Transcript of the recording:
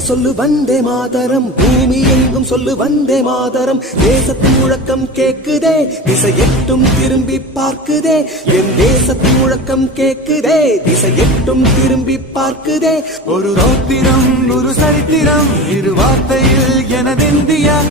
சொல்லு வந்தே மாதரம், பூமி எங்கும் சொல்லு வந்தே மாதரம். தேசத்தின் முழக்கம் கேக்குதே, திசை எட்டும் திரும்பி பார்க்குதே. என் தேசத்தின் முழக்கம் கேக்குதே, திசை எட்டும் திரும்பி பார்க்குதே. ஒரு ரௌத்திரம் ஒரு சரித்திரம் இரு வார்த்தையில் எனதிந்தியா.